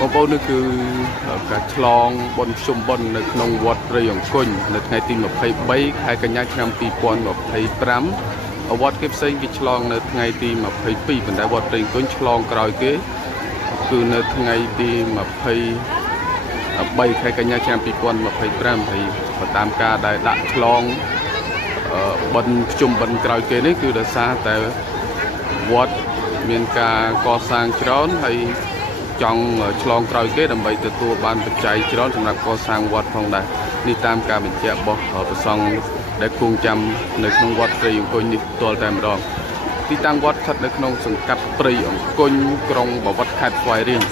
បងប្អូននេះគឺការឆ្លងបុណ្យភ្ជុំបិណ្ឌនៅក្នុងវត្តព្រៃអង្គញនៅថ្ងៃទី23ខែកញ្ញាឆ្នាំ2025វត្តគេផ្សេងគេឆ្លងនៅថ្ងៃទី22ប៉ុន្តែវត្តព្រៃអង្គញឆ្លងក្រោយគេគឺនៅថ្ងៃទី23ខែកញ្ញាឆ្នាំ2025ហើយតាមការដែលដាក់ឆ្លងបិណ្ឌភ្ជុំបិណ្ឌក្រោយគេនេះគឺដោយសារតែវត្តមានការកសាងច្រើនហើយចង់ឆ្លងក្រោយគេដើម្បីទទួលបានបច្ច័យច្រើនសម្រាប់កសាងវត្តផងដែរនេះតាមការបញ្ជាក់របស់ព្រះសង្ឃដែលគង់ចាំនៅក្នុងវត្តព្រៃអង្គញនេះផ្ទាល់តែម្ដងទីតាំងវត្តស្ថិតនៅក្នុងសង្កាត់ព្រៃអង្គញក្រុងបាវិតខេត្តស្វាយរៀង